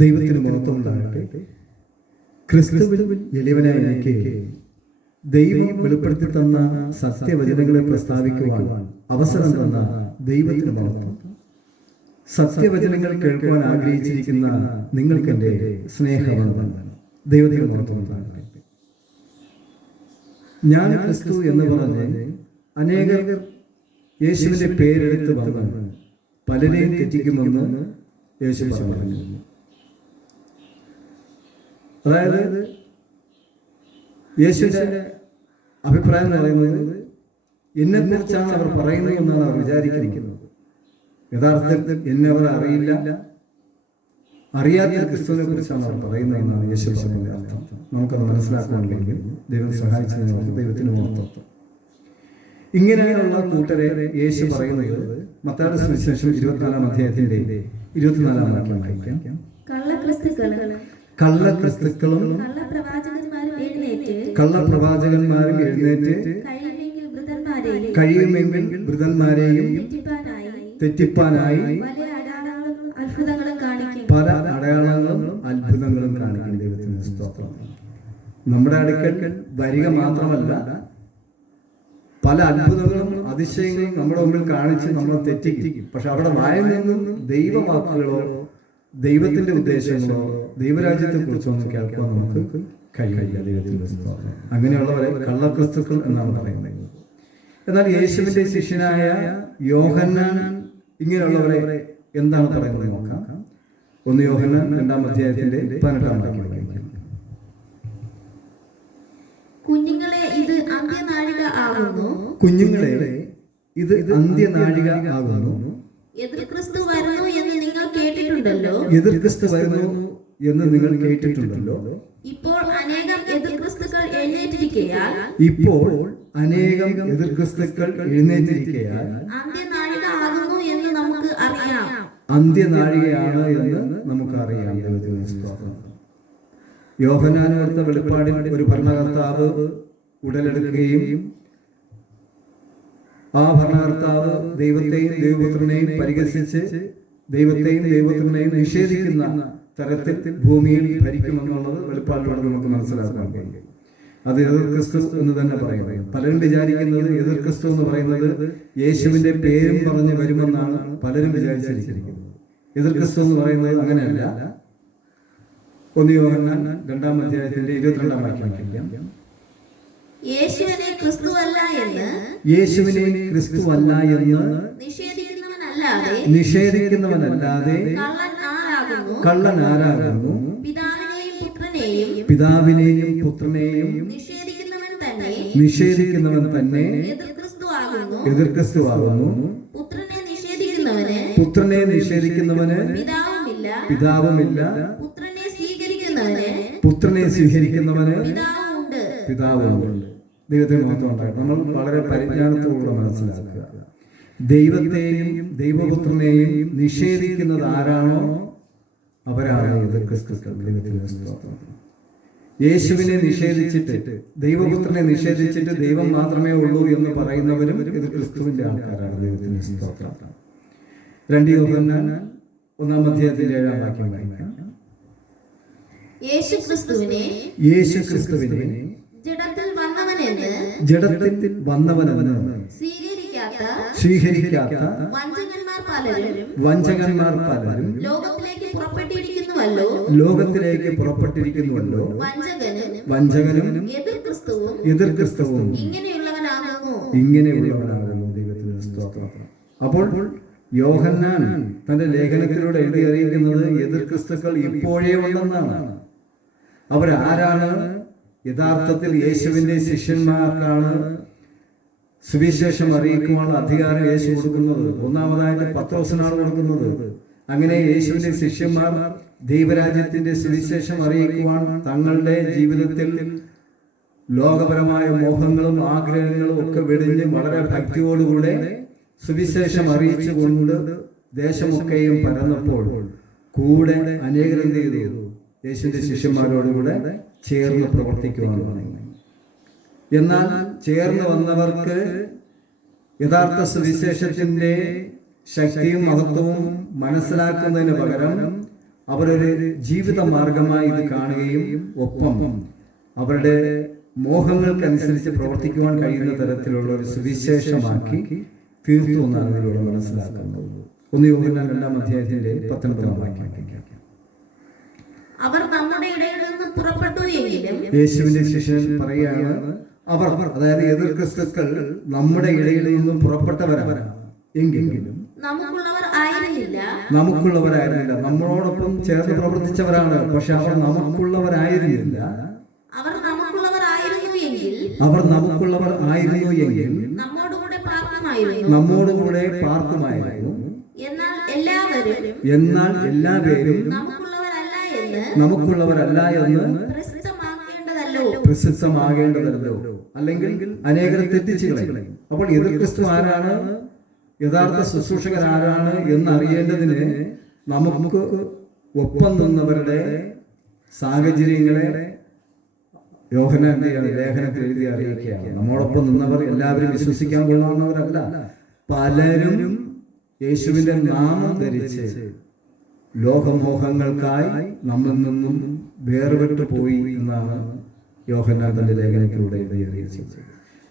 ദൈവത്തിന് മഹത്വം ഉണ്ടാകട്ടെ. ക്രിസ്തുവിൽ എളിയവനായ എനിക്ക് ദൈവം വെളിപ്പെടുത്തി തന്ന സത്യവചനങ്ങളെ പ്രസ്താവിക്കുവാൻ അവസരം തന്ന ദൈവത്തിന് മഹത്വം. സത്യവചനങ്ങൾ കേൾക്കുവാൻ ആഗ്രഹിച്ചിരിക്കുന്ന നിങ്ങൾക്ക് എൻ്റെ സ്നേഹവന്ദനം. ദൈവത്തിന് മഹത്വം ഉണ്ടാകട്ടെ. ഞാൻ ക്രിസ്തു എന്ന് പറഞ്ഞ് അനേകർ യേശുവിൻ്റെ പേരെടുത്ത് വന്ന് പലരെയും തെറ്റിക്കുമെന്ന് യേശു പറഞ്ഞു. അതായത് യേശുവിൻ്റെ അഭിപ്രായം എന്ന് പറയുന്നത് എന്നെക്കുറിച്ചാണ് അവർ പറയുന്നത് എന്നാണ് അവർ വിചാരിക്കുന്നത്. യഥാർത്ഥത്തിൽ എന്നെ അവർ അറിയില്ല, അറിയാത്ത ക്രിസ്തുവിനെ കുറിച്ചാണ് അവർ പറയുന്നത് എന്നാണ് യേശു പറഞ്ഞതിൻ്റെ അർത്ഥം. നമുക്കത് മനസ്സിലാക്കാനുണ്ടെങ്കിൽ ദൈവം സഹായിച്ചതിന് ദൈവത്തിന് മഹത്വം. ഇങ്ങനെയുള്ള കൂട്ടരെ യേശു പറയുന്നത് മത്തായിയുടെ സുവിശേഷം 24-ാം അധ്യായത്തിന്റെ 24-ാം വാക്യം വായിക്കാം. കള്ളക്രിസ്തുക്കളും കള്ളപ്രവാചകന്മാരും എഴുന്നേറ്റ് കഴിയുമെങ്കിൽ വൃതന്മാരെയും തെറ്റിപ്പാനായി പല അടയാളങ്ങളും അത്ഭുതങ്ങളും കാണിക്കും. ദൈവത്തിന് സ്തോത്രം. നമ്മുടെ അടുക്കൽ വരിക മാത്രമല്ല, പല അത്ഭുതങ്ങളും അതിശയങ്ങളും നമ്മുടെ മുമ്പിൽ കാണിച്ച് നമ്മളെ തെറ്റിക്കും. പക്ഷെ അവിടെ വായിൽ നിന്നും ദൈവവാക്കുകളോ ദൈവത്തിന്റെ ഉദ്ദേശങ്ങളോ ദൈവരാജ്യത്തെ കുറിച്ചോ ഒന്നും കേൾക്കാൻ നമുക്ക് കഴിയില്ല. ദൈവത്തിന്റെ സ്തോത്രം. അങ്ങനെയുള്ളവരെ കള്ളക്രിസ്തുക്കൾ എന്നാണ് പറയുന്നത്. എന്നാൽ യേശുവിന്റെ ശിഷ്യനായ യോഹന്നാൻ ഇങ്ങനെയുള്ളവരെ എന്താണ് പറയുന്നത് നോക്കാം. 1 യോഹന്നാൻ 2-ാം അധ്യായത്തിന്റെ 18-ാം വാക്യം വായിക്കാം. കുഞ്ഞുങ്ങളെ ഇത് അന്ത്യനാഴിക ആകുന്നു. എതിർ ക്രിസ്തു വരുന്നു എന്ന് നിങ്ങൾ കേട്ടിട്ടുണ്ടല്ലോ. ഇപ്പോൾ അനേകം എതിർ ക്രിസ്തുക്കൾ എഴുന്നേറ്റിരിക്കയാൽ അന്ത്യനാഴിക ആകുന്നു എന്ന് നമുക്ക് അറിയാം. അന്ത്യനാഴികയാണ് എന്ന് നമുക്ക് അറിയാം. യോഹന്നാനോർത്ത വെളിപ്പാടിൽ ഒരു ഭരണകർത്താവ് ഉടലെടുക്കുകയും ആ ഭരണകർത്താവ് ദൈവത്തെയും ദൈവപുത്രനെയും പരിഹസിച്ച് ദൈവത്തെയും ദൈവപുത്രനെയും നിഷേധിക്കുന്ന തരത്തിൽ ഭൂമിയിൽ ഭരിക്കുമെന്നുള്ളത് വെളിപ്പാടിലൂടെ നമുക്ക് മനസ്സിലാക്കാൻ കഴിയും. അത് എതിർ ക്രിസ്തു എന്ന് തന്നെ പറയുന്നത്. പലരും വിചാരിക്കുന്നത് എതിർ ക്രിസ്തു എന്ന് പറയുന്നത് യേശുവിന്റെ പേരും പറഞ്ഞ് വരുമെന്നാണ് പലരും വിചാരിച്ചിരിക്കുന്നത്. എതിർ ക്രിസ്തു എന്ന് പറയുന്നത് അങ്ങനെയല്ല. 1 യോഹന്നാൻ 2-ാം അധ്യായത്തിന്റെ 22-ാം വാക്യം വായിക്കാം. യേശുവിനെ ക്രിസ്തുവല്ല എന്ന് നിഷേധിക്കുന്നവനല്ലാതെ കള്ളൻ ആരാകുന്നു? പിതാവിനെയും പുത്രനെയും നിഷേധിക്കുന്നവൻ തന്നെ എതിർ ക്രിസ്തുവാകുന്നു. പുത്രനെ നിഷേധിക്കുന്നവന് പിതാവുമില്ല, പുത്രനെ സ്വീകരിക്കുന്നവന് പിതാവുണ്ട്. ദൈവത്തെ മഹത്വം ഉണ്ടാകട്ടെ. നമ്മൾ വളരെ പരിജ്ഞാനത്തോടെ മനസ്സിലാക്കുക. ദൈവത്തെയും ദൈവപുത്രനെയും നിഷേധിക്കുന്നത് ആരാണോ അവരാണ് എതിർ ക്രിസ്തുക്കൾ. ദൈവത്തിന് സ്തോത്രം. യേശുവിനെ നിഷേധിച്ചിട്ട് ദൈവപുത്രനെ നിഷേധിച്ചിട്ട് ദൈവം മാത്രമേ ഉള്ളൂ എന്ന് പറയുന്നവരും എതിർ ക്രിസ്തുവിന്റെ ആൾക്കാരാണ്. ദൈവത്തിന് സ്തോത്രം. 2 യോഹന്നാൻ 1-ാം അധ്യായത്തിന്റെ 7-ാം വാക്യം വായിക്കാം. യേശു ക്രിസ്തുവിനെ ജഡത്തിൽ വന്നവനെന്ന് സ്വീകരിക്കാത്ത വഞ്ചകന്മാർ പലരും ലോകത്തിലേക്ക് പുറപ്പെട്ടിരിക്കുന്നുവല്ലോ. വഞ്ചകനും എതിർ ക്രിസ്തുവും ഇങ്ങനെയുള്ളവനാകുന്നു. ദൈവത്തിന് സ്തോത്രം. അപ്പോൾ യോഹന്നാൻ തന്റെ ലേഖനത്തിലൂടെ എഴുതി അറിയിക്കുന്നത് എതിർ ക്രിസ്തുക്കൾ ഇപ്പോഴേ ഉണ്ടെന്നാണ്. അവരാരാണ്? യഥാർത്ഥത്തിൽ യേശുവിന്റെ ശിഷ്യന്മാർക്കാണ് സുവിശേഷം അറിയിക്കുവാനുള്ള അധികാരം യേശു കൊടുക്കുന്നത്. ഒന്നാമതായിട്ട് പത്രോസിനാണ് കൊടുക്കുന്നത്. അങ്ങനെ യേശുവിന്റെ ശിഷ്യന്മാർ ദൈവരാജ്യത്തിന്റെ സുവിശേഷം അറിയിക്കുവാൻ തങ്ങളുടെ ജീവിതത്തിൽ ലോകപരമായ മോഹങ്ങളും ആഗ്രഹങ്ങളും ഒക്കെ വെടിഞ്ഞ് വളരെ ഭക്തിയോടുകൂടെ സുവിശേഷം അറിയിച്ചുകൊണ്ട് ദേശമൊക്കെയും പരന്നപ്പോൾ കൂടെ അനേകരെന്ത് ചെയ്തു? യേശുവിന്റെ ശിഷ്യന്മാരോടുകൂടെ ചേർന്ന് പ്രവർത്തിക്കുവാൻ തുടങ്ങി. എന്നാൽ ചേർന്ന് വന്നവർക്ക് യഥാർത്ഥ സുവിശേഷത്തിന്റെ ശക്തിയും മഹത്വവും മനസ്സിലാക്കുന്നതിന് പകരം അവർ അവരൊരു ജീവിത മാർഗമായി ഇത് കാണുകയും ഒപ്പം അവരുടെ മോഹങ്ങൾക്കനുസരിച്ച് പ്രവർത്തിക്കുവാൻ കഴിയുന്ന തരത്തിലുള്ള ഒരു സുവിശേഷമാക്കി തീർത്തു എന്നാണ് ഇതിലൂടെ മനസ്സിലാക്കുന്നത്. 1 യോഹന്നാൻ 2-ാം അധ്യായത്തിന്റെ 19-ാം വാക്യം. അവർ നമ്മുടെ ഇടയിൽ നിന്ന് പുറപ്പെട്ടു എങ്കിലും യേശുവിന്റെ ശിഷ്യൻ പറയുകയാണ്, അവർ അതായത് എതിർ ക്രിസ്തുക്കൾ നമ്മുടെ ഇടയിൽ നിന്നും പുറപ്പെട്ടവരാണ് എങ്കിലും നമുക്കുള്ളവരായിരുന്നില്ല. നമ്മളോടൊപ്പം ചേർന്ന് പ്രവർത്തിച്ചവരാണ്, പക്ഷെ അവർ നമുക്കുള്ളവരായിരുന്നില്ല. അവർ നമുക്കുള്ളവർ ആയിരുന്നു എങ്കിൽ നമ്മോടുകൂടെ പാർക്കുമായിരുന്നു. എന്നാൽ എല്ലാവരും നമുക്കുള്ളവരല്ല എന്ന് പ്രസിദ്ധമാകേണ്ടതല്ലോ, അല്ലെങ്കിൽ അനേകരെ തെറ്റിച്ചു കളയും. അപ്പോൾ എതിർ ക്രിസ്തു ആരാണ്, യഥാർത്ഥ ശുശ്രൂഷകൻ ആരാണ് എന്നറിയേണ്ടതിന് നമുക്ക് ഒപ്പം നിന്നവരുടെ സാഹചര്യങ്ങളെ യോഹന്നാൻ ലേഖനത്തിൽ എഴുതി അറിയിക്കുകയാണ്. നമ്മോടൊപ്പം നിന്നവർ എല്ലാവരും വിശ്വസിക്കാൻ കൊള്ളാവുന്നവരല്ല. പലരും യേശുവിന്റെ നാമം ധരിച്ച് ലോകമോഹങ്ങൾക്കായി നമ്മിൽ നിന്നും വേർപെട്ടു പോയി എന്നാണ് യോഹന്നാൻ തന്റെ ലേഖനത്തിലൂടെ എഴുതി അറിയിച്ചത്.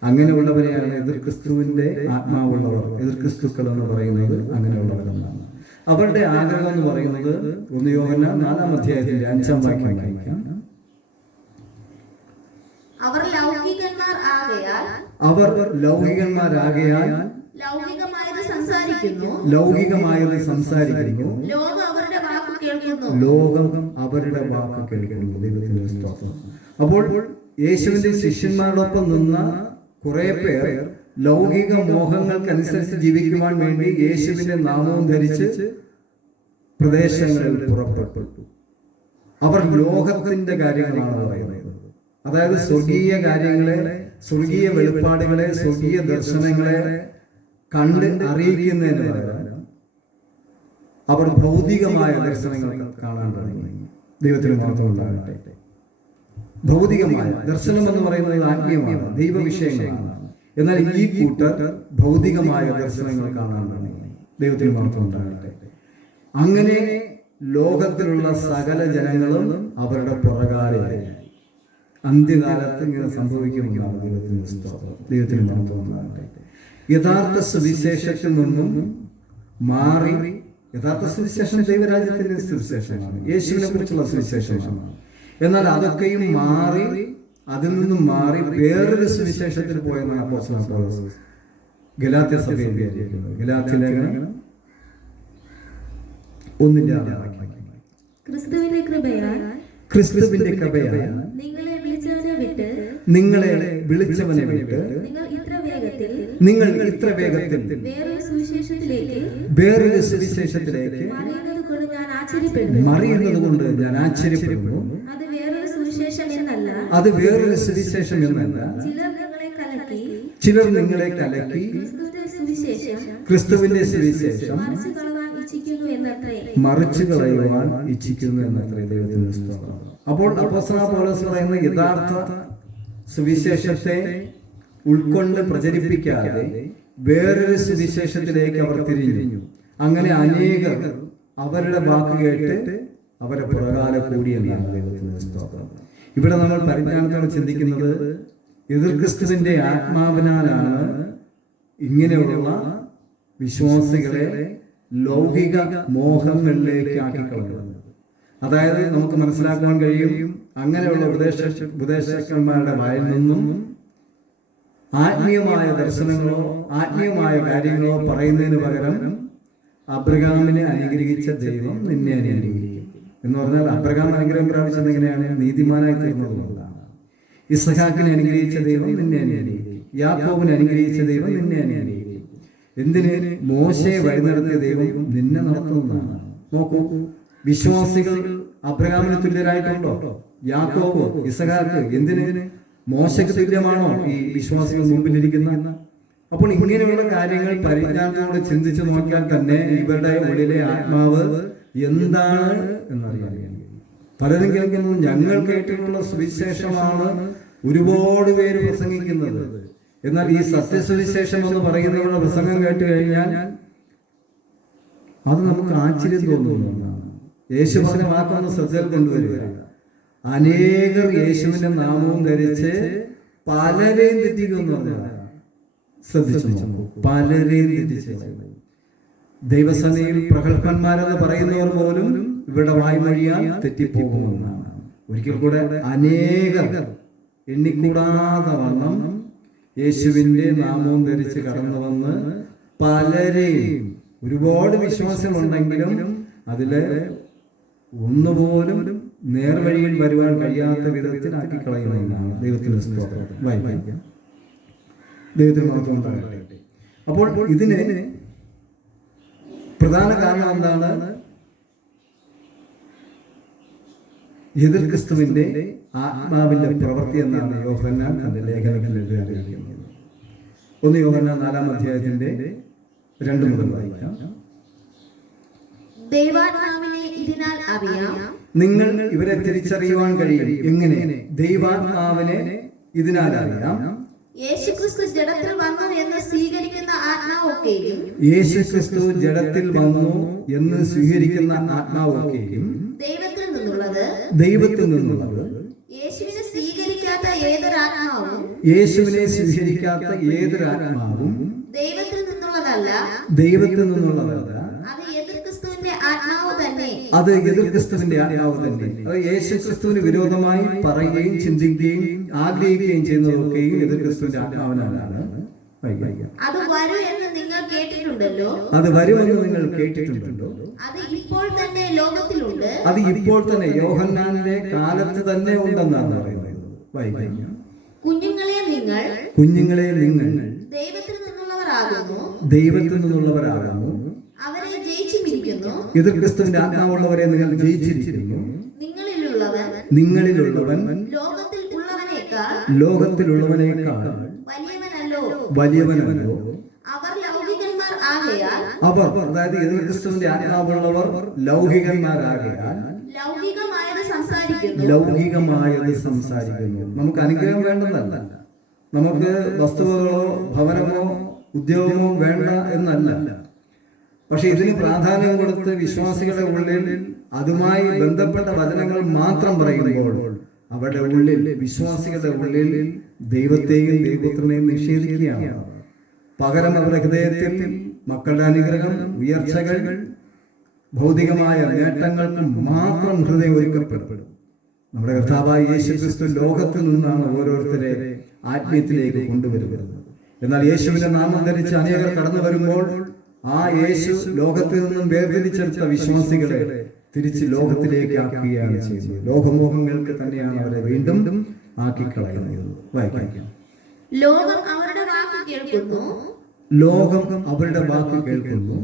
അങ്ങനെയുള്ളവരെയാണ് എതിർ ക്രിസ്തുവിന്റെ ആത്മാവുള്ളവർ, എതിർ ക്രിസ്തുക്കൾ എന്ന് പറയുന്നത് അങ്ങനെയുള്ളവരെന്നാണ്. അവരുടെ ആഗ്രഹം എന്ന് പറയുന്നത് 1 യോഹന്നാൻ 4-ാം അധ്യായത്തിന്റെ 5-ാം വാക്യം വായിക്കാം. അവർ ലൗകികന്മാരാകയാൽ ലൗകികമായത് സംസാരിക്കുന്നു, ലോകം അവരുടെ വാക്ക് കേൾക്കുന്നു. ദൈവത്തിന്റെ സ്തോത്രം. അപ്പോൾ യേശുവിന്റെ ശിഷ്യന്മാരോടൊപ്പം നിന്ന കുറെ പേർ ലൗകിക മോഹങ്ങൾക്കനുസരിച്ച് ജീവിക്കുവാൻ വേണ്ടി യേശുവിന്റെ നാമവും ധരിച്ച് പ്രദേശങ്ങളിൽ പുറപ്പെട്ടു. അവർ ലോകത്തിന്റെ കാര്യങ്ങളാണ് പറയുന്നത്. അതായത് സ്വർഗീയ കാര്യങ്ങളെ, സ്വർഗീയ വെളിപ്പാടുകളെ, സ്വർഗീയ ദർശനങ്ങളെ കണ്ട് അറിയിക്കുന്നതിന് പകരം അവർ ഭൗതികമായ ദർശനങ്ങൾ കാണാൻ തുടങ്ങി. ദൈവത്തിന് മാത്രം ഉണ്ടാകട്ടെ. ഭൗതികമായ ദർശനം എന്ന് പറയുന്നത് ആത്മീയമാണ്, ദൈവവിഷയങ്ങളാണ്. എന്നാൽ ഈ കൂട്ടർ ഭൗതികമായ ദർശനങ്ങൾ കാണാൻ തുടങ്ങി. ദൈവത്തിന് മാത്രം ഉണ്ടാകട്ടെ. അങ്ങനെ ലോകത്തിലുള്ള സകല ജനങ്ങളും അവരുടെ പുറകാലെയായി. അന്ത്യകാലത്ത് ഇങ്ങനെ സംഭവിക്കുമെന്നാണ് ദൈവത്തിന് മാത്രം ഉണ്ടാകട്ടെ. യഥാർത്ഥ സുവിശേഷത്തിൽ നിന്നും മാറി, യഥാർത്ഥ സുവിശേഷം ദൈവരാജ്യത്തിന്റെ സുവിശേഷമാണ്, യേശുവിനെ കുറിച്ചുള്ള സുവിശേഷമാണ്. എന്നാൽ അതൊക്കെയും മാറി, അതിൽ നിന്നും മാറി വേറൊരു സുവിശേഷത്തിൽ പോയെന്നാണ് അപ്പോസ്തലൻ പൗലോസ് ഗലാത്യ സഭയിൽ എഴുതിയിരിക്കുന്നത്. ഗലാത്യ ലേഖനം 1-ാം വാക്യം. ക്രിസ്തുവിന്റെ കൃപയാൽ നിങ്ങളെ വിളിച്ചവനെ വിട്ട് നിങ്ങൾ ഇത്ര വേഗത്തിൽ വേറൊരു സുവിശേഷത്തിലേക്ക് മറിയുന്നത് കൊണ്ട് ഞാൻ ആശ്ചര്യപ്പെടുന്നു. അത് വേറൊരു സുവിശേഷം എന്നല്ല. ചിലർ നിങ്ങളെ കലക്കി ക്രിസ്തുവിന്റെ സുവിശേഷം മറിച്ചു കളയുവാൻ ഇച്ഛിക്കുന്നു എന്നത്രേ. ദൈവത്തിന്റെ സ്തോത്രം. അപ്പോൾ അപ്പോസ്തലൻ പൗലോസ് പറയുന്ന യഥാർത്ഥ സുവിശേഷത്തെ ഉൾക്കൊണ്ട് പ്രചരിപ്പിക്കാതെ വേറൊരു സുവിശേഷത്തിലേക്ക് അവർ തിരിഞ്ഞു. അങ്ങനെ അനേകർ അവരുടെ വാക്ക് കേട്ട് അവരെ പുറകാലെ കൂടിയെന്നാണ് ദൈവത്തിന്റെ സ്തോത്രം. ഇവിടെ നമ്മൾ പരിജ്ഞാനത്തോടെ ചിന്തിക്കുന്നത് എതിർ ക്രിസ്തുവിന്റെ ആത്മാവിനാലാണ് ഇങ്ങനെയുള്ള വിശ്വാസികളെ ലൗകിക മോഹങ്ങളിലേക്ക് ആക്കിക്കളയുന്നത്. അതായത് നമുക്ക് മനസ്സിലാക്കാൻ കഴിയും, അങ്ങനെയുള്ള ഉപദേശകന്മാരുടെ വായിൽ നിന്നും ആത്മീയമായ ദർശനങ്ങളോ ആത്മീയമായ കാര്യങ്ങളോ പറയുന്നതിന് പകരം അബ്രഹാമിനെ അനുഗ്രഹിച്ച ദൈവം നിന്നെ അനുഗ്രഹിക്കും എന്ന് പറഞ്ഞാൽ, അബ്രഹാം അനുഗ്രഹം പ്രാപിച്ചത് എങ്ങനെയാണ്? നീതിമാനായി തീർന്നതുകൊണ്ടാണ്. ഇസ്ഹാക്കിനെ അനുഗ്രഹിച്ച ദൈവം നിന്നെ അനുഗ്രഹിക്കും, യാക്കോബിനെ അനുഗ്രഹിച്ച ദൈവം നിന്നെ അനുഗ്രഹിക്കും. എന്തിന്? മോശയെ വഴി നടത്തിയ ദൈവം നിന്നെ നടത്തുന്നതാണ്. നോക്കൂ, വിശ്വാസികൾ അബ്രഹാമിന് തുല്യരായിട്ടുണ്ടോ? യാക്കോബ്, ഇസ്ഹാക്ക് എന്തിന്? മോശയ്ക്ക് തുല്യമാണോ ഈ വിശ്വാസികൾ മുമ്പിലിരിക്കുന്ന? അപ്പോൾ ഇങ്ങനെയുള്ള കാര്യങ്ങൾ പരിജ്ഞാനത്തോടെ ചിന്തിച്ചു നോക്കിയാൽ തന്നെ ഇവരുടെ ഉള്ളിലെ ആത്മാവ് എന്താണ് എന്നറിയാൻ. പലരും കേൾക്കുന്നത് ഞങ്ങൾ കേട്ടിട്ടുള്ള സുവിശേഷമാണ് ഒരുപാട് പേര് പ്രസംഗിക്കുന്നത്. എന്നാൽ ഈ സത്യസുവിശേഷം എന്ന് പറയുന്നവരുടെ പ്രസംഗം കേട്ട് കഴിഞ്ഞാൽ അത് നമുക്ക് ആശ്ചര്യം തോന്നുന്നതാണ്. യേശു പറഞ്ഞ വാക്കൊന്ന് ശ്രദ്ധയിൽ കൊണ്ടുവരിക. അനേകർ യേശുവിന്റെ നാമവും ധരിച്ച് പലരെയും തെറ്റിക്കുമെന്ന് പറഞ്ഞാൽ ശ്രദ്ധിച്ചു നോക്കൂ. പലരെയും തെറ്റിച്ച് ദൈവസേനയിൽ പ്രഗത്ഭന്മാരെന്ന് പറയുന്നവർ പോലും ഇവിടെ വായ്മൊഴിയാൽ തെറ്റിപ്പോകുമെന്നാണ്. ഒരിക്കൽ കൂടെ അനേകർ എണ്ണിക്കൂടാതെ വണ്ണം യേശുവിന്റെ നാമവും ധരിച്ച് കടന്നു വന്ന് പലരെയും, ഒരുപാട് വിശ്വാസമുണ്ടെങ്കിലും അതില് ഒന്നുപോലും നേർവഴിയിൽ വരുവാൻ കഴിയാത്ത വിധത്തിലാക്കി കളയുന്നതാണ്. ദൈവത്തിന് സ്തോത്രം. വായിക്കാം. ദൈവത്തിന് മാത്രം ഉണ്ടാകട്ടെ. അപ്പോൾ ഇതിന് പ്രധാന കാരണം എന്താണ്? എതിർ ക്രിസ്തുവിന്റെ ആത്മാവിന്റെ പ്രവൃത്തി എന്നാണ് യോഹന്നാൻ തന്റെ ലേഖനത്തിൽ എഴുതിയിരിക്കുന്നത്. 1 യോഹന്നാൻ 4-ാം അധ്യായത്തിന്റെ 2 മുതൽ വായിക്കാം. ദൈവാത്മാവിനെ ഇതിനാൽ അറിയാം. നിങ്ങൾ ഇവരെ തിരിച്ചറിയുവാൻ കഴിയും. എങ്ങനെ? ദൈവാത്മാവിനെ ഇതിനാൽ അറിയാം. യേശുക്രിസ്തു ജഡത്തിൽ വന്നു എന്ന് സ്വീകരിക്കുന്ന ആത്മാവൊക്കെയും, യേശുക്രിസ്തു ജഡത്തിൽ വന്നു എന്ന് സ്വീകരിക്കുന്ന ആത്മാവൊക്കെയും ദൈവത്തിൽ നിന്നുള്ളത്. ദൈവത്തിൽ നിന്നുള്ളത്. യേശുവിനെ സ്വീകരിക്കാത്ത ഏതൊരാത്മാവും, യേശുവിനെ സ്വീകരിക്കാത്ത ഏതൊരാത്മാവും ദൈവത്തിൽ നിന്നുള്ളതല്ല. ദൈവത്തിൽ നിന്നുള്ളതല്ല. അത് എതിർ ക്രിസ്തുവിന്റെ ആത്മാവ് തന്നെ. അത് എതിർ ക്രിസ്തുവിന്റെ ആത്മാവ് തന്നെ. അത് യേശു ക്രിസ്തുവിന് വിരോധമായി പറയുകയും ചിന്തിക്കുകയും ആഗ്രഹിക്കുകയും ചെയ്യുന്നതൊക്കെയും എതിർ ക്രിസ്തുവിന്റെ ആത്മാവിനാണ്. അത് വരും എന്ന് നിങ്ങൾ കേട്ടിട്ടുണ്ടല്ലോ. അത് വരുമെന്ന് നിങ്ങൾ കേട്ടിട്ടുണ്ടല്ലോ. അത് ഇപ്പോൾ തന്നെ ലോകത്തിലുണ്ട്. അത് ഇപ്പോൾ തന്നെ യോഹന്നാന്റെ കാലത്ത് തന്നെ ഉണ്ടെന്നാണ് പറയുന്നത്. കുഞ്ഞുങ്ങളെ നിങ്ങൾ ദൈവത്തിൽ നിന്നുള്ളവരാകുന്നു. ദൈവത്തിൽ നിന്നുള്ളവരാകുന്നു. അവരെ ജയിച്ചുമിരിക്കുന്നു. എതിർ ക്രിസ്തുവിന്റെ ആത്മാവുള്ളവരെ നിങ്ങൾ ജയിച്ചിരിക്കുന്നു. നിങ്ങളിലുള്ളവൻ ലോകത്തിലുള്ളവനേക്കാൾ വലിയവനല്ലോ. അവർ, അതായത് എതിർ ക്രിസ്തുവിന്റെ ആത്മാവുള്ളവർ ലൗകികന്മാരാകയാൽ ലൗകികമായത് സംസാരിക്കുന്നു. നമുക്ക് അനുഗ്രഹം വേണ്ടതല്ല, നമുക്ക് വസ്തുവകളോ ഭവനമോ ഉദ്യോഗമോ വേണ്ട എന്നല്ല. പക്ഷെ ഇതിന് പ്രാധാന്യം കൊടുത്ത് വിശ്വാസികളുടെ ഉള്ളിൽ അതുമായി ബന്ധപ്പെട്ട വചനങ്ങൾ മാത്രം പറയുമ്പോൾ അവരുടെ ഉള്ളിൽ, വിശ്വാസികളുടെ ഉള്ളിൽ ദൈവത്തെയും ദൈവപുത്രനെയും നിഷേധിക്കുകയാണ്. പകരം അവരുടെ ഹൃദയത്തിൽ മക്കളുടെ അനുഗ്രഹം, ഉയർച്ചകൾ, ഭൗതികമായ നേട്ടങ്ങൾക്ക് മാത്രം ഹൃദയം ഒരുക്കപ്പെടും. നമ്മുടെ കർത്താവായ യേശുക്രിസ്തു ലോകത്തിൽ നിന്നാണ് ഓരോരുത്തരെ ആത്മീയത്തിലേക്ക് കൊണ്ടുവരുന്നത്. എന്നാൽ യേശുവിന്റെ നാമം ധരിച്ച് അനേകർ കടന്നു വരുമ്പോൾ ആ യേശു ലോകത്തിൽ നിന്നും വേർതിരിച്ചെടുത്ത വിശ്വാസികളെ തിരിച്ച് ലോകത്തിലേക്ക് ആക്കുകയാണ് ചെയ്യുന്നത്. ലോകമോഹങ്ങൾക്ക് തന്നെയാണ് അവരെ വീണ്ടും ആക്കിക്കളയുന്നത്. വായിക്കാം. ലോകം അവരുടെ വാക്ക് കേൾക്കുന്നു. ലോകം അവരുടെ വാക്ക് കേൾക്കുന്നു.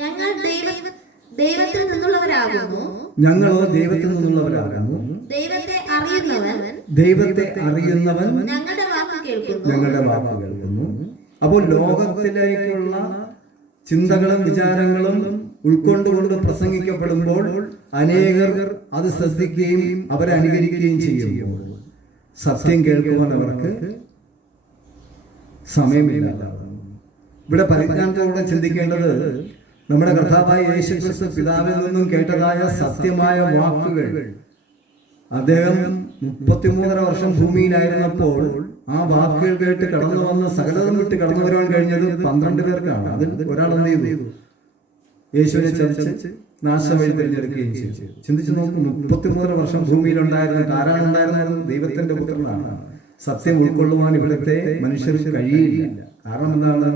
ഞങ്ങൾ ദൈവത്തിൽ നിന്നുള്ളവരാകുന്നു. ഞങ്ങളോ ദൈവത്തിൽ നിന്നുള്ളവരാകുന്നു. ദൈവത്തെ അറിയുന്നവൻ ഞങ്ങളുടെ വാക്ക് കേൾക്കുന്നു. അപ്പോൾ ലോകത്തിലേക്കുള്ള ചിന്തകളും വിചാരങ്ങളും ഉൾക്കൊണ്ടുകൊണ്ട് പ്രസംഗിക്കപ്പെടുമ്പോൾ അനേകർ അത് ശ്രദ്ധിക്കുകയും അവരെ അനുകരിക്കുകയും ചെയ്യുമ്പോൾ സത്യം കേൾക്കുവാൻ അവർക്ക് സമയമില്ല. ഇവിടെ പരിജ്ഞാനത്തോടെ ചിന്തിക്കേണ്ടത് നമ്മുടെ കർത്താവായ യേശുക്രിസ്തു പിതാവിൽ നിന്നും കേട്ടതായ സത്യമായ വാക്കുകൾ അദ്ദേഹം 33 വർഷം ഭൂമിയിലായിരുന്നപ്പോൾ ആ വാക്കുകൾ കേട്ട് കടന്നു വന്ന് സകലതും വിട്ട് കടന്നു വരുവാൻ കഴിഞ്ഞത് 12 പേർക്കാണ്. അതിൽ ഒരാൾ എന്ത് ചെയ്തു? യേശുവിനെ ചതിച്ച് നാശവഴി തിരഞ്ഞെടുക്കുകയും ചെയ്തു. ചിന്തിച്ചു നോക്കും, 33 വർഷം ഭൂമിയിലുണ്ടായിരുന്നിട്ട് ആരാണ് ഉണ്ടായിരുന്നത്? ദൈവത്തിന്റെ പുത്രനാണ്. സത്യം ഉൾക്കൊള്ളുവാൻ ഇവിടുത്തെ മനുഷ്യർക്ക് കഴിയില്ല. കാരണം എന്താണ്?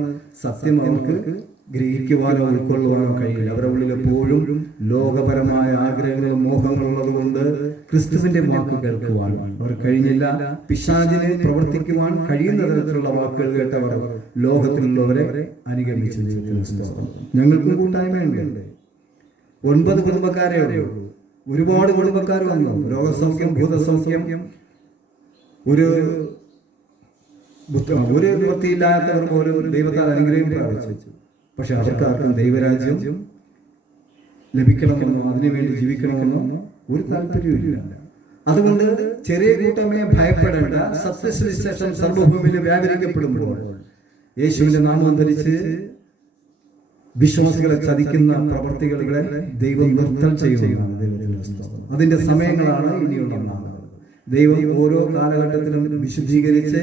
സത്യം അവർക്ക് ഗ്രഹിക്കുവാനോ ഉൾക്കൊള്ളുവാനോ കഴിയില്ല. അവരുടെ ഉള്ളിൽ എപ്പോഴും ലോകപരമായ ആഗ്രഹങ്ങളും മോഹങ്ങളും ഉള്ളതുകൊണ്ട് ക്രിസ്തുവിന്റെ വാക്ക് കേൾക്കുവാൻ അവർ കഴിഞ്ഞില്ല. പിശാചിനെ പ്രവർത്തിക്കുവാൻ കഴിയുന്ന തരത്തിലുള്ള വാക്കുകൾ കേട്ടവർ ലോകത്തിലുള്ളവരെ അനുഗമിച്ചു. ഞങ്ങൾക്കും കൂട്ടായ്മയുണ്ട്. 9 കുടുംബക്കാരേ ഉള്ളൂ. ഒരുപാട് കുടുംബക്കാർ വന്നു. രോഗസൗഖ്യം, ഭൂതസൗഖ്യം, ഒരു നിവൃത്തിയില്ലാത്തവർ പോലും ദൈവത്താൽ അനുഗ്രഹം പ്രാപിച്ചു. പക്ഷെ അവർക്കാർക്കും ദൈവരാജ്യം ലഭിക്കണമെന്നോ അതിനുവേണ്ടി ജീവിക്കണമെന്നോ ഒരു താല്പര്യമില്ല. അതുകൊണ്ട് ചെറിയ കൂട്ടമേ ഭയപ്പെടേണ്ട. സത്യസുവിശേഷം സർവ്വഭൂമിയിൽ വ്യാപരിക്കപ്പെടുമ്പോൾ യേശുവിന്റെ നാമം ധരിച്ച് വിശ്വാസികളെ ചതിക്കുന്ന പ്രവർത്തികളെ ദൈവം നിർത്തൽ ചെയ്യുന്നതാണ്. ദൈവത്തിന്റെ സ്തോത്രം. അതിന്റെ സമയങ്ങളാണ് ഇനിയുള്ള നാളുകൾ. ദൈവം ഓരോ കാലഘട്ടത്തിലും വിശുദ്ധീകരിച്ച്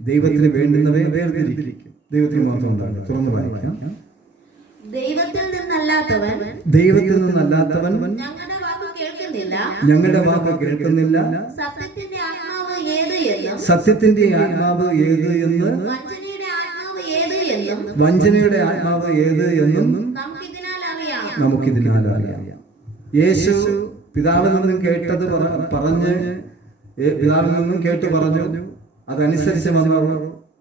ദൈവത്തിന് വേണ്ടുന്നവയെ വേർതിരിക്കും. ദൈവത്തിന് മാത്രം ഉണ്ടാകും. തുറന്നു വായിക്കാം. ദൈവത്തിൽ നിന്നല്ലാത്തവൻ ഞങ്ങളുടെ വാക്ക് കേൾക്കുന്നില്ല, സത്യത്തിന്റെ ആത്മാവ് ഏത് എന്നും വഞ്ചനയുടെ ആത്മാവ് ഏത് എന്നും നമുക്കിതിനാൽ അറിയാം. യേശു പിതാവിൽ നിന്നും കേട്ടത് പിതാവിൽ നിന്നും കേട്ട് പറഞ്ഞു. അതനുസരിച്ച് വന്നവർ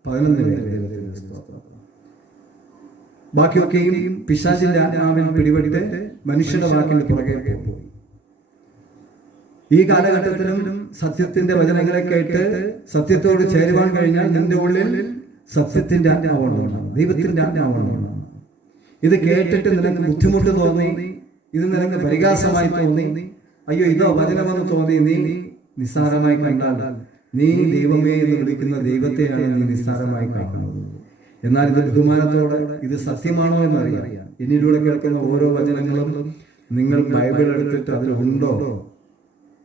11 പേര്. ബാക്കിയൊക്കെയും പിശാചിന്റെ ആത്മാവിൽ പിടിപെട്ട് മനുഷ്യന്റെ വാക്കിന് പുറകെ പോയി. ഈ കാലഘട്ടത്തിലും സത്യത്തിന്റെ വചനങ്ങളെ കേട്ട് സത്യത്തോട് ചേരുവാൻ കഴിഞ്ഞാൽ നിന്റെ ഉള്ളിൽ സത്യത്തിന്റെ ആത്മാവുണ്ടാണ്, ദൈവത്തിന്റെ ആത്മാവുണ്ടാണ്. ഇത് കേട്ടിട്ട് നിനക്ക് ബുദ്ധിമുട്ട് തോന്നി, ഇത് നിനക്ക് പരിഹാസമായി തോന്നി, അയ്യോ ഇതോ വചനമെന്ന് തോന്നി, നീ നിസ്സാരമായി കണ്ടാൽ നീ ദൈവമേ എന്ന് വിളിക്കുന്ന ദൈവത്തെയാണ് നീ നിസ്സാരമായി കാണുന്നത്. എന്നാൽ ഇത് ബഹുമാനത്തോടെ ഇത് സത്യമാണോ എന്നറിയാം. എന്നിലൂടെ കേൾക്കുന്ന ഓരോ വചനങ്ങളും നിങ്ങൾ ബൈബിൾ എടുത്തിട്ട് അതിലുണ്ടോ,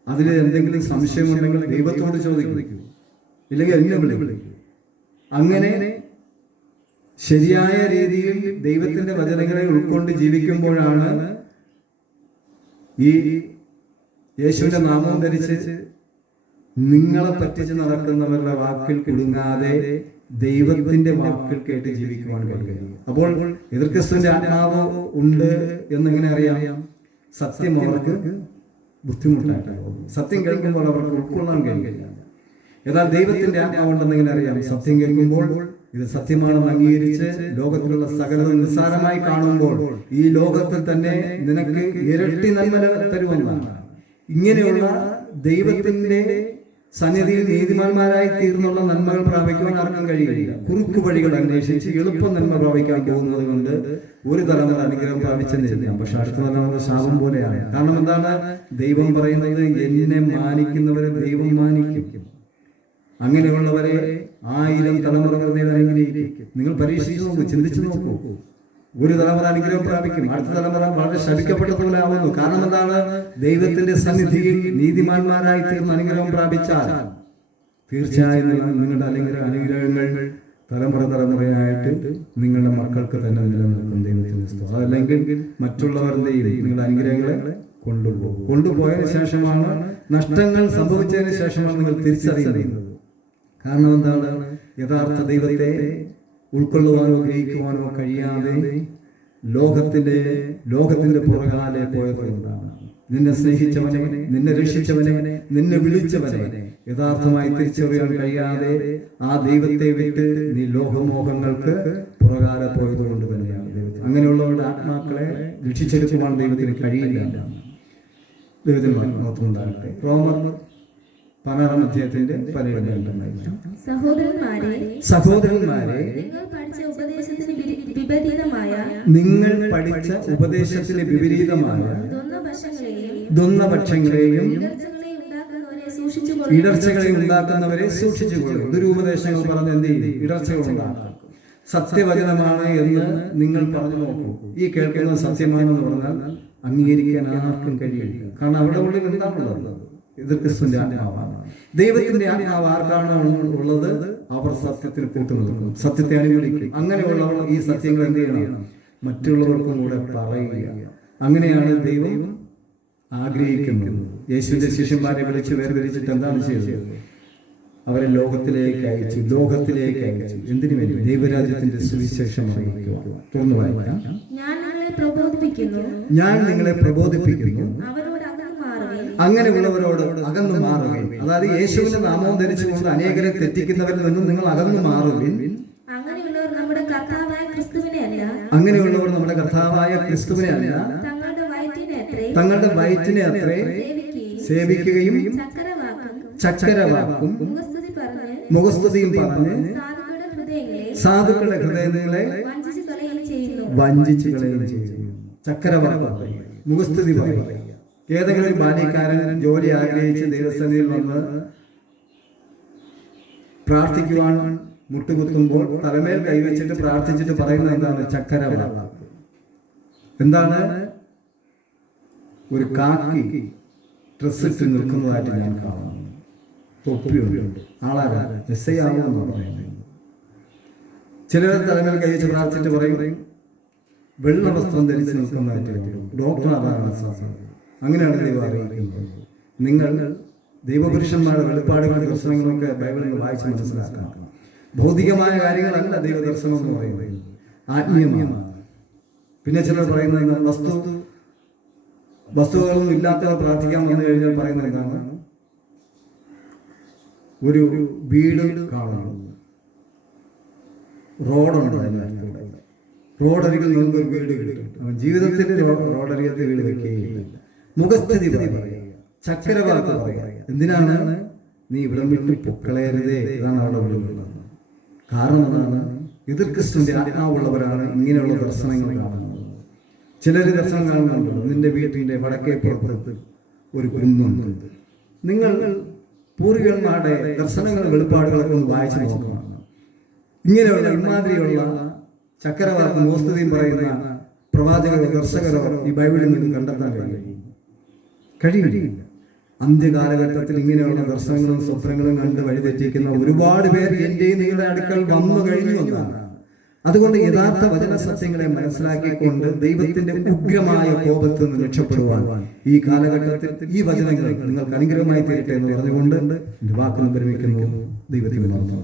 അതിൽ എന്തെങ്കിലും സംശയമുണ്ടെങ്കിൽ ദൈവത്തോട് ചോദിക്കൂ, ഇല്ലെങ്കിൽ എന്നെ വിളിക്കൂ. അങ്ങനെ ശരിയായ രീതിയിൽ ദൈവത്തിന്റെ വചനങ്ങളെ ഉൾക്കൊണ്ട് ജീവിക്കുമ്പോഴാണ് ഈ യേശുവിന്റെ നാമം ധരിച്ച് നിങ്ങളെ പറ്റിച്ച് നടക്കുന്നവരുടെ വാക്കിൽ കുടുങ്ങാതെ ദൈവത്തിന്റെ വാക്കുകൾ കേട്ട് ജീവിക്കുവാൻ കഴിയും. അപ്പോൾ എതിർക്രിസ്തുവിന്റെ ആത്മാവ് ഉണ്ട് എന്നെങ്ങനെ അറിയാം? സത്യം അവർക്ക് ബുദ്ധിമുട്ടായിട്ടാകും. സത്യം കേൾക്കുമ്പോൾ അവർക്ക് ഉൾക്കൊള്ളാൻ കഴിയില്ല. എന്നാൽ ദൈവത്തിന്റെ ആത്മാവുണ്ടെന്ന് എങ്ങനെ അറിയാം? സത്യം കേൾക്കുമ്പോൾ ഇത് സത്യമാണെന്ന് അംഗീകരിച്ച് ലോകത്തിലുള്ള സകലതും നിസ്സാരമായി കാണുമ്പോൾ ഈ ലോകത്തിൽ തന്നെ നിനക്ക് ഇരട്ടി നന്മ തരുമെന്നാണ്. ഇങ്ങനെയുള്ള ദൈവത്തിന്റെ സന്നിധിയിൽ നീതിമാന്മാരായി തീർന്നുള്ള നന്മകൾ പ്രാപിക്കുവാൻ ആർക്കും കഴിയില്ല. കുറുക്കു വഴികൾ അന്വേഷിച്ച് എളുപ്പം നന്മ പ്രാപിക്കാൻ പോകുന്നത് കൊണ്ട് ഒരു തലമുറ അനുഗ്രഹം പ്രാപിച്ചെന്നിരിക്കാം, പക്ഷെ അടുത്ത തലമുറ ശാപം പോലെയാണ്. കാരണം എന്താണ്? ദൈവം പറയുന്നത് എന്നെ മാനിക്കുന്നവരെ ദൈവം മാനിക്കും. അങ്ങനെയുള്ളവരെ 1000 തലമുറകൾ അനുഗ്രഹിക്കും. നിങ്ങൾ പരീക്ഷിച്ചു നോക്കൂ, ചിന്തിച്ചു നോക്കൂ. ഒരു തലമുറ അനുഗ്രഹം പ്രാപിക്കും, അടുത്ത തലമുറ വളരെ ശപിക്കപ്പെട്ടതുപോലെ ആവുന്നു. കാരണം എന്താണ്? ദൈവത്തിന്റെ സന്നിധിയിൽ നീതിമാന്മാരായി തീർന്ന അനുഗ്രഹം പ്രാപിച്ചാൽ തീർച്ചയായും നിങ്ങളുടെ അനുഗ്രഹങ്ങൾ തലമുറയായിട്ട് നിങ്ങളുടെ മക്കൾക്ക് തന്നെ നിലനിൽക്കും. ദൈവത്തിന്റെ അതല്ലെങ്കിൽ മറ്റുള്ളവരുടെയും നിങ്ങളുടെ അനുഗ്രഹങ്ങളെ കൊണ്ടുപോയതിനു ശേഷമാണ്, നഷ്ടങ്ങൾ സംഭവിച്ചതിന് ശേഷമാണ് നിങ്ങൾ തിരിച്ചറിയുന്നത്. കാരണം എന്താണ്? യഥാർത്ഥ ദൈവത്തെ ഉൾക്കൊള്ളുവാനോ ഗ്രഹിക്കുവാനോ കഴിയാതെ ലോകത്തിന്റെ പുറകാലെ പോയതുകൊണ്ടാണ്. നിന്നെ സ്നേഹിച്ചവനെ, നിന്നെ രക്ഷിച്ചവനെ, നിന്നെ വിളിച്ചവനെ യഥാർത്ഥമായി തിരിച്ചറിയാൻ കഴിയാതെ ആ ദൈവത്തെ വിട്ട് നീ ലോകമോഹങ്ങൾക്ക് പുറകാലെ പോയതുകൊണ്ട് തന്നെയാണ്. അങ്ങനെയുള്ളവരുടെ ആത്മാക്കളെ രക്ഷിച്ചെടുക്കുവാൻ ദൈവത്തിന് കഴിയില്ല. ദൈവത്തിന് മാത്രമുണ്ടാകട്ടെ. റോമർ 16 അധ്യായത്തിന്റെ 12 സഹോദരന്മാരെ, നിങ്ങൾ പഠിച്ച ഉപദേശത്തിന് വിപരീതമായ ദ്വന്ദ്വപക്ഷങ്ങളെയും ഇടർച്ചകളെ ഉണ്ടാക്കുന്നവരെ സൂക്ഷിച്ചുകൊള്ളും. ദുരുപദേശങ്ങൾ പറഞ്ഞ് എന്ത് ചെയ്യും? ഇടർച്ചകൾ ഉണ്ടാക്കും. സത്യവചനമാണ് എന്ന് നിങ്ങൾ പറഞ്ഞു നോക്കൂ. ഈ കേൾക്കുന്നത് സത്യമാണെന്ന് പറഞ്ഞാൽ അംഗീകരിക്കാൻ ആർക്കും കഴിയില്ല. കാരണം അവിടെ ഉള്ളിൽ എന്താണുള്ളത്? ഇത് ക്രിസ്തുവിന്റെ ആത്മാവാണ്. ദൈവത്തിന്റെ ആത്മാവ് ആർക്കാണ് ഉള്ളത്? അവർ സത്യത്തിൽ കൂട്ടുനിൽക്കും, സത്യത്തെ അനുകൂലിക്കും. അങ്ങനെയുള്ളവർ ഈ സത്യങ്ങൾ എന്ത് ചെയ്യണം? മറ്റുള്ളവർക്കും കൂടെ പറയുക. അങ്ങനെയാണ് ദൈവം ആഗ്രഹിക്കുന്നത്. യേശുവിന്റെ ശിഷ്യന്മാരെ വിളിച്ച് വേർതിരിച്ചിട്ട് എന്താണ് ചെയ്തത്? അവരെ ലോകത്തിലേക്ക് അയച്ചു. എന്തിനു വേണ്ടി? ദൈവരാജ്യത്തിന്റെ സുവിശേഷം അറിയിക്കുക. തുറന്നു വായിക്കാം. ഞാൻ നിങ്ങളെ പ്രബോധിപ്പിക്കുന്നു, അങ്ങനെയുള്ളവരോട് അകന്നു മാറുകയും. അതായത് യേശുവിന്റെ നാമവും ധരിച്ചുകൊണ്ട് അനേകരെ തെറ്റിക്കുന്നവരിൽ നിന്നും നിങ്ങൾ അകന്നു മാറുകയും. അങ്ങനെയുള്ളവർ നമ്മുടെ കർത്താവായ ക്രിസ്തുവിനെ അല്ല, തങ്ങളുടെ വയറ്റിനെ അത്രേ സേവിക്കുകയും ചക്കരവാക്കും മുഖസ്തുതിയും പറഞ്ഞ് സാധുക്കളുടെ ഹൃദയങ്ങളെ വഞ്ചിച്ചു കളയുകയും ചെയ്യുന്നു. ചക്കരവാക്കും മുഖസ്തുതി പറയുക. ഏതെങ്കിലും ബാല്യക്കാരൻ ജോലി ആഗ്രഹിച്ച് ദൈവസന്നിധിയിൽ വന്ന് പ്രാർത്ഥിക്കുവാൻ മുട്ടുകുത്തുമ്പോൾ തലമേൽ കൈവച്ചിട്ട് പ്രാർത്ഥിച്ചിട്ട് പറയുന്നത് എന്താണ്? ചക്കരവാക്ക്. എന്താണ്? ഒരു കാക്കി ഡ്രസ് ഇട്ട് നിൽക്കുന്നതായിട്ട് ഞാൻ കാണുന്നു. തൊപ്പിയുണ്ട്. ആളാരാ? എസ് ഐ ആവുമെന്ന് പറയുന്നത്. ചിലർ തലമേൽ കഴിച്ച് പ്രാർത്ഥിച്ചിട്ട് പറയും വെള്ള വസ്ത്രം ധരിച്ച് നിൽക്കുന്നതായിട്ട് കാണും. ഡോക്ടർ ആവാനാണ് സാധ്യത. അങ്ങനെയാണ് ദൈവം അറിയിക്കുന്നത്. നിങ്ങൾ ദൈവപുരുഷന്മാരുടെ വെളിപ്പാടുകളും ദർശനങ്ങളും ഒക്കെ ബൈബിളിൽ നിന്ന് വായിച്ച് മനസ്സിലാക്കണം. ഭൗതികമായ കാര്യങ്ങളല്ല ദൈവദർശനം എന്ന് പറയുന്നത്, ആത്മീയമാണ്. പിന്നെ ചിലർ പറയുന്നത് വസ്തുക്കളൊന്നും ഇല്ലാത്തവർ പ്രാർത്ഥിക്കാൻ വന്നു കഴിഞ്ഞാൽ പറയുന്നത് എന്താണ്? ഒരു വീട് കാണുന്നു, റോഡുണ്ട്, റോഡരികിൽ നിന്ന് ഒരു വീട് കിട്ടും. ജീവിതത്തിൽ റോഡരികത്ത് വീട് വെക്കുകയില്ല. മുഖസ്ഥിതി പറയുക, ചക്കരവാക്ക് പറയുക. എന്തിനാണ്? നീ ഇവിടെ വിട്ട് പൊക്കളയരുതേ. ഇതാണ് അവിടെ വിടുന്നത്. കാരണം എന്താണ്? എതിർ ക്രിസ്തുവിന്റെ ആത്മാവുള്ളവരാണ് ഇങ്ങനെയുള്ള ദർശനങ്ങൾ കാണുന്നത്. ചിലർ ദർശനം കാണുന്നുണ്ട്. നിന്റെ വീട്ടിന്റെ വടക്കേ പുറത്ത് ഒരു കുന്നുണ്ട്. നിങ്ങൾ പൂർവികന്മാരുടെ ദർശനങ്ങളും വെളിപ്പാടുകളൊക്കെ ഒന്ന് വായിച്ചു നോക്കണം. ഇങ്ങനെയുള്ള ഇമാതിരിയുള്ള ചക്കരവാക്കും മോസ്തുതിയും പറയുന്ന പ്രവാചകരോ ദർശകരോ ഈ ബൈബിളിൽ നിന്ന് കണ്ടെത്താൻ കഴിയില്ല. അന്ത്യകാലഘട്ടത്തിൽ ഇങ്ങനെയുള്ള ദർശനങ്ങളും സ്വപ്നങ്ങളും കണ്ട് വഴിതെറ്റിക്കുന്ന ഒരുപാട് പേർ എന്റെയും നിങ്ങളുടെ അടുക്കൽ വന്നു കഴിഞ്ഞു എന്നാണ്. അതുകൊണ്ട് യഥാർത്ഥ വചന സത്യങ്ങളെ മനസ്സിലാക്കിക്കൊണ്ട് ദൈവത്തിന്റെ ഉഗ്രമായ കോപത്തിൽ നിന്ന് രക്ഷപ്പെടുവാൻ ഈ കാലഘട്ടത്തിൽ ഈ വചനങ്ങൾ നിങ്ങൾക്ക് അനുഗ്രഹമായി തീരട്ടെ എന്ന് പറഞ്ഞുകൊണ്ട് എന്റെ വാക്കുകൾ വിരമിക്കുന്നു. ദൈവത്തിന് നന്ദി.